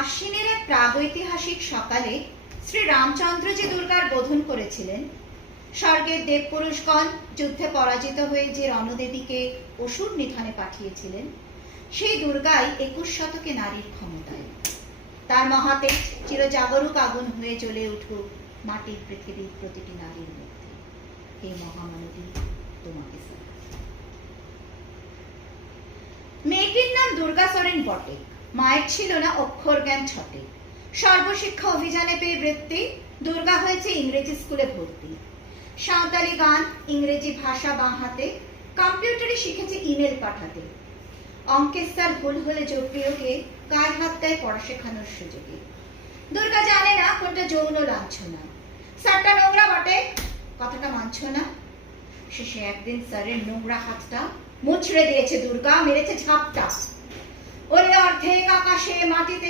আশ্বিনের এক প্রাগৈতিহাসিক সকালে শ্রী রামচন্দ্র যে দুর্গার বোধন করেছিলেন, স্বর্গের দেবপুরুষগণ যুদ্ধে পরাজিত হয়ে যে রণদেবীকে অসুর নিধনে পাঠিয়েছিলেন, সেই দুর্গাই 21 শতকে নারীর ক্ষমতায়। তার মহাতেজ চিরজাগরুক আগুন হয়ে জ্বলে উঠুক মাটির পৃথিবীর প্রতিটি নারীর মধ্যে। হে মহামানবী, তোমাকে মেয়েটির নাম দুর্গা সরেন বটে, মায়ের ছিল না অক্ষর জ্ঞান ছটে। সর্বশিক্ষা অভিযানে পেয়ে বৃত্তি, দুর্গা হয়েছে ইংরেজি স্কুলে ভর্তি। সাঁওতালি গান, ইংরেজি ভাষা বাঁ হাতে, কম্পিউটারে শিখেছে ইমেল পাঠাতে। অঙ্কের স্যার ভুল হলে যোগ বিয়োগে গায়ে হাত দেয় পড়া শেখানোর সুযোগে। দুর্গা জানে না কোনটা যৌন লাঞ্ছনা। স্যারটা নোংরা বটে, কথাটা মানছ না। শেষে একদিন স্যারের নোংরা হাতটা মুচড়ে দিয়েছে দুর্গা, মেরেছে ঝাপটা। ওরে অর্ধেক আকাশে মাটিতে